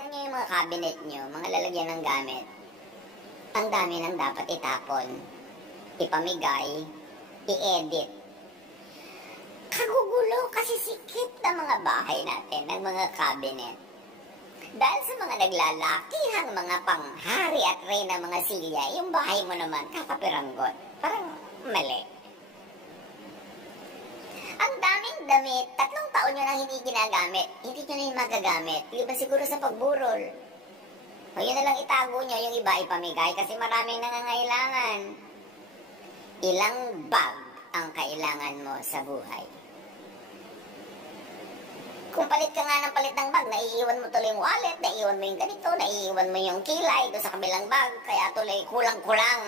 tingnan nyo yung mga cabinet nyo, mga lalagyan ng gamit. Ang dami nang dapat itapon, ipamigay, i-edit. Kagugulo kasi sikip na mga bahay natin, ng mga cabinet. Dahil sa mga naglalakihang mga panghari at reyna mga silya, yung bahay mo naman kakapiranggot. Parang mali. Ang daming damit, 3 taon nyo nang hindi ginagamit. Hindi nyo na yung magagamit. Liban siguro sa pagburol. O yun na lang itago nyo, yung iba ipamigay kasi maraming nangangailangan. Ilang bag ang kailangan mo sa buhay? Kung palit ka nga ng palit ng bag, naiiwan mo tuloy yung wallet, naiiwan mo yung ganito, naiiwan mo yung kilay doon sa kabilang bag, kaya tuloy kulang-kulang.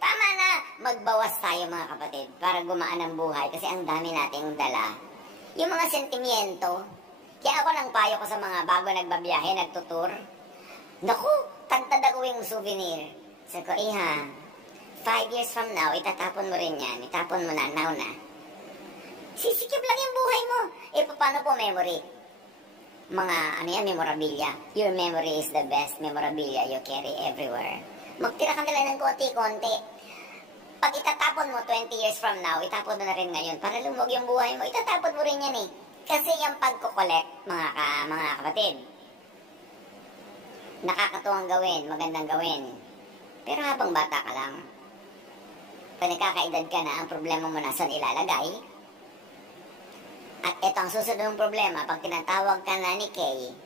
Tama na, magbawas tayo mga kapatid para gumaan ang buhay kasi ang dami nating dala. Yung mga sentimiento, kaya ako nang payo ko sa mga bago nagbabiyahe, nagtutur. Naku, tagtad ako yung souvenir. Sabi ko, iha, 5 years from now, itatapon mo rin yan. Itapon mo na, now na. Sisikip lang yung buhay mo. E, paano po memory? Mga, memorabilia. Your memory is the best memorabilia you carry everywhere. Magtira ka nila ng konti-konti. Pag itatapon mo 20 years from now, itapon mo na rin ngayon. Para lumog yung buhay mo, itatapon mo rin yan eh. Kasi yung pagkukolekt, mga kapatid, nakakatuwang gawin, magandang gawin. Pero habang bata ka lang, pag nakakaedad ka na, ang problema mo na saan ilalagay. At ito ang susunod ng problema, pag tinatawag ka na ni Kay,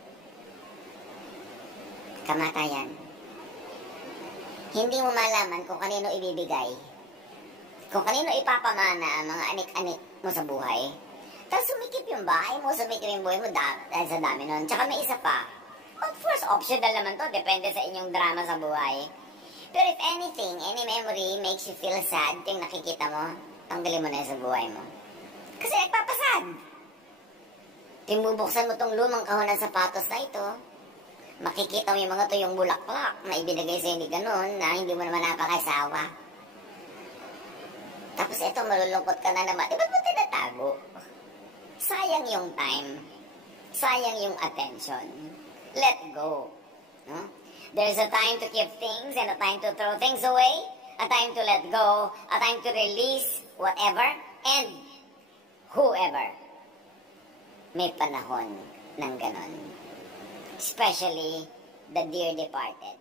kamatayan. Hindi mo malaman kung kanino ibibigay, kung kanino ipapamana ang mga anik-anik mo sa buhay. Tapos sumikip yung bahay mo, sumikip yung buhay mo dahil sa dami nun. Tsaka may isa pa. Of course, optional naman to. Depende sa inyong drama sa buhay. Pero if anything, any memory makes you feel sad, yung nakikita mo, tanggalin mo na sa buhay mo. Kasi nagpapasad. Bubuksan mo tong lumang kahon ng sapatos na ito, makikita mo yung mga tuyong bulaklak na ibinigay sa hindi ganun, na hindi mo naman napakasawa. Tapos ito, malulungkot ka na naman. Ba't mo tinatago? Sayang yung time. Sayang yung attention. Let go. No? There's a time to keep things and a time to throw things away. A time to let go. A time to release whatever and whoever. May panahon ng ganon. Especially the dear departed.